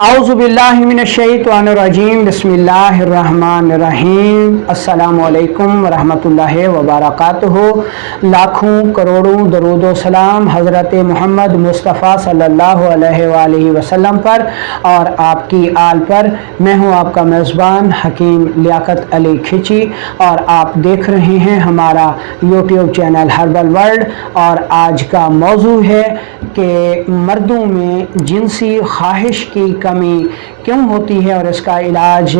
औज़ुबिल्लाहि मिनश्शैतानिर्रजीम बिस्मिल्लाहिर्रहमानिर्रहीम अस्सलामु अलैकुम वरहमतुल्लाहि वबरकातुहू। लाखों करोड़ों दरूद व सलाम हज़रत मोहम्मद मुस्तफ़ा सल्लल्लाहु अलैहि वसल्लम पर और आपकी आल पर। मैं हूँ आपका मेज़बान हकीम लियाकत अली खिची और आप देख रहे हैं हमारा यूट्यूब चैनल हर्बल वर्ल्ड। और आज का मौजू है कि मर्दों में जिनसी ख्वाहिश की कमी क्यों होती है और इसका इलाज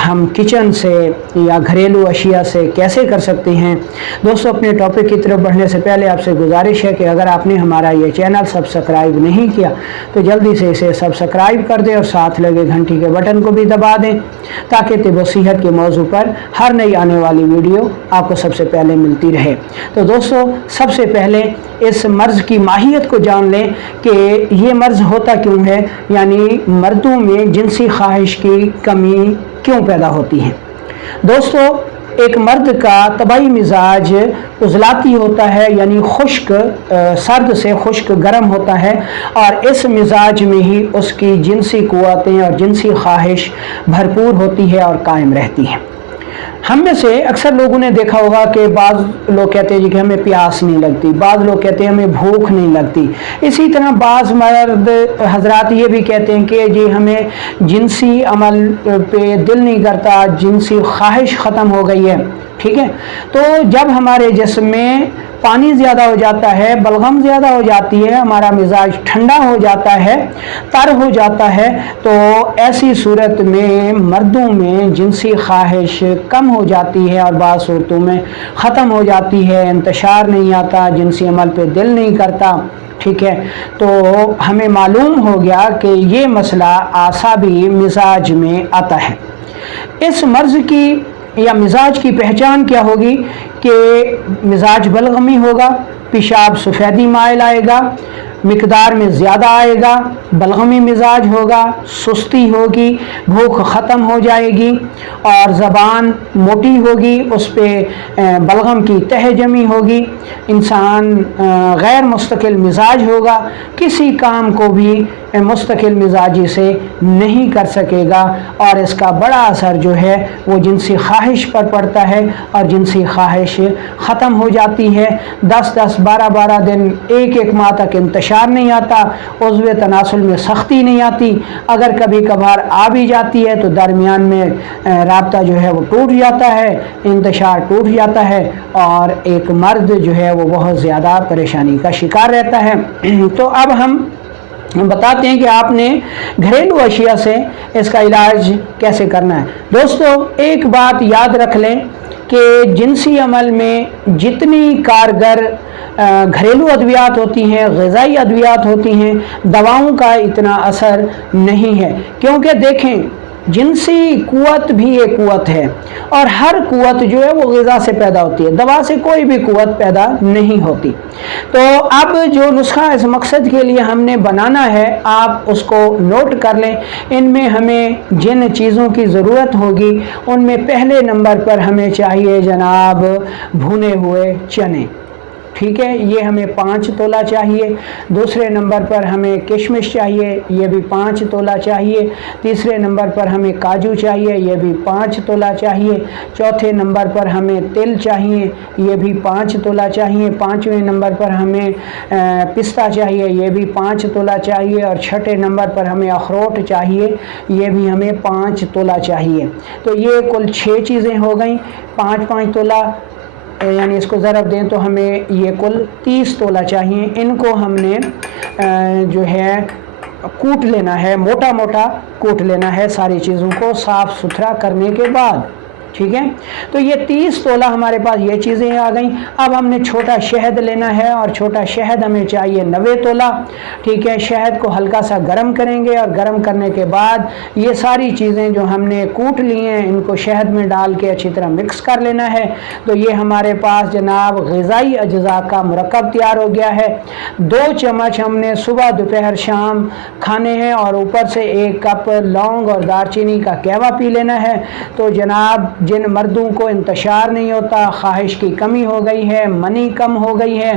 हम किचन से या घरेलू अशिया से कैसे कर सकते हैं। दोस्तों, अपने टॉपिक की तरफ बढ़ने से पहले आपसे गुजारिश है कि अगर आपने हमारा ये चैनल सब्सक्राइब नहीं किया तो जल्दी से इसे सब्सक्राइब कर दें और साथ लगे घंटी के बटन को भी दबा दें ताकि तिब सेहत के मौजू पर हर नई आने वाली वीडियो आपको सबसे पहले मिलती रहे। तो दोस्तों, सबसे पहले इस मर्ज़ की माहियत को जान लें कि ये मर्ज़ होता क्यों है, यानी मर्दों में जिनसी ख्वाहिश की कमी क्यों पैदा होती है। दोस्तों, एक मर्द का तबाई मिजाज उजलाती होता है, यानी खुश्क सर्द से खुश्क गर्म होता है और इस मिजाज में ही उसकी जिनसी क़ुव्वतें और जिनसी ख्वाहिश भरपूर होती है और कायम रहती है। हम में से अक्सर लोगों ने देखा होगा कि बाज़ लोग कहते हैं जी कि हमें प्यास नहीं लगती, बाज़ लोग कहते हैं हमें भूख नहीं लगती। इसी तरह बाज़ मर्द हजरात ये भी कहते हैं कि जी हमें जिनसी अमल पे दिल नहीं करता, जिनसी ख्वाहिश ख़त्म हो गई है। ठीक है, तो जब हमारे जिस्म में पानी ज़्यादा हो जाता है, बलगम ज़्यादा हो जाती है, हमारा मिजाज ठंडा हो जाता है, तर हो जाता है, तो ऐसी सूरत में मर्दों में जिनसी ख्वाहिश कम हो जाती है और बाज़ सूरतों में ख़त्म हो जाती है। इंतशार नहीं आता, जिनसी अमल पे दिल नहीं करता। ठीक है, तो हमें मालूम हो गया कि ये मसला आसाबी मिजाज में आता है। इस मर्ज़ की या मिजाज की पहचान क्या होगी कि मिजाज बलगमी होगा, पेशाब सफ़ेदी माइल आएगा, मिकदार में ज़्यादा आएगा, बलगमी मिजाज होगा, सुस्ती होगी, भूख ख़त्म हो जाएगी और ज़बान मोटी होगी, उस पर बलगम की तह जमी होगी। इंसान गैर मुस्तकिल मिजाज होगा, किसी काम को भी मुस्तकिल मिजाजी से नहीं कर सकेगा और इसका बड़ा असर जो है वो जिनसी ख्वाहिश पर पड़ता है और जिनसी ख्वाहिश ख़त्म हो जाती है। 10-10, 12-12 दिन, एक माह तक इंतशार नहीं आता, उज़्व तनासुल में सख्ती नहीं आती। अगर कभी कभार आ भी जाती है तो दरमियान में राब्ता जो है वो टूट जाता है, इंतशार टूट जाता है और एक मर्द जो है वो बहुत ज़्यादा परेशानी का शिकार रहता है। तो अब हम बताते हैं कि आपने घरेलू अशिया से इसका इलाज कैसे करना है। दोस्तों, एक बात याद रख लें कि जिनसी अमल में जितनी कारगर घरेलू अद्वियात होती हैं, ग़िज़ाई अद्वियात होती हैं, दवाओं का इतना असर नहीं है। क्योंकि देखें, जिनसी क़ुव्वत भी एक क़ुव्वत है और हर क़ुव्वत जो है वो ग़िज़ा से पैदा होती है, दवा से कोई भी क़ुव्वत पैदा नहीं होती। तो अब जो नुस्खा इस मकसद के लिए हमने बनाना है आप उसको नोट कर लें। इनमें हमें जिन चीज़ों की ज़रूरत होगी उनमें पहले नंबर पर हमें चाहिए जनाब भुने हुए चने। ठीक है, ये हमें 5 तोला चाहिए। दूसरे नंबर पर हमें किशमिश चाहिए, ये भी 5 तोला चाहिए। तीसरे नंबर पर हमें काजू चाहिए, ये भी 5 तोला चाहिए। चौथे नंबर पर हमें तिल चाहिए, ये भी 5 तोला चाहिए। 5वें नंबर पर हमें पिस्ता चाहिए, ये भी 5 तोला चाहिए। और छठे नंबर पर हमें अखरोट चाहिए, ये भी हमें 5 तोला चाहिए। तो ये कुल 6 चीज़ें हो गई। 5-5 तोला यानी इसको ज़रब दें तो हमें ये कुल 30 तोला चाहिए। इनको हमने जो है कूट लेना है, मोटा मोटा कूट लेना है सारी चीज़ों को साफ़ सुथरा करने के बाद। ठीक है, तो ये 30 तोला हमारे पास ये चीज़ें आ गई। अब हमने छोटा शहद लेना है और छोटा शहद हमें चाहिए 90 तोला। ठीक है, शहद को हल्का सा गर्म करेंगे और गर्म करने के बाद ये सारी चीज़ें जो हमने कूट ली हैं इनको शहद में डाल के अच्छी तरह मिक्स कर लेना है। तो ये हमारे पास जनाब ग़िज़ाई अज्ज़ा का मुरक्कब तैयार हो गया है। 2 चम्मच हमने सुबह दोपहर शाम खाने हैं और ऊपर से 1 कप लौंग और दालचीनी का कहवा पी लेना है। तो जनाब جن مردوں کو انتشار نہیں ہوتا، خواہش کی کمی ہو گئی ہے، منی کم ہو گئی ہے،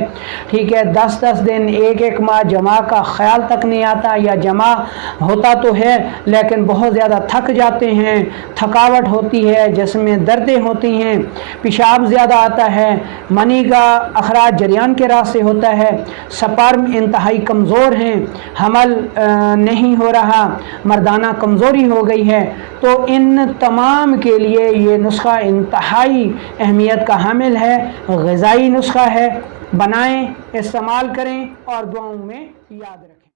ٹھیک ہے، 10 دن ایک ماہ جمع کا خیال تک نہیں آتا، یا جمع ہوتا تو ہے لیکن بہت زیادہ تھک جاتے ہیں، تھکاوٹ ہوتی ہے، جسم میں دردیں ہوتی ہیں، پیشاب زیادہ آتا ہے، منی کا اخراج جریان کے راستے ہوتا ہے، سپرم انتہائی کمزور ہیں، حمل نہیں ہو رہا، مردانہ کمزوری ہو گئی ہے، تو ان تمام کے لیے یہ نسخہ انتہائی اہمیت کا حامل ہے، غذائی نسخہ ہے، بنائیں، استعمال کریں اور دعاؤں میں یاد رکھیں۔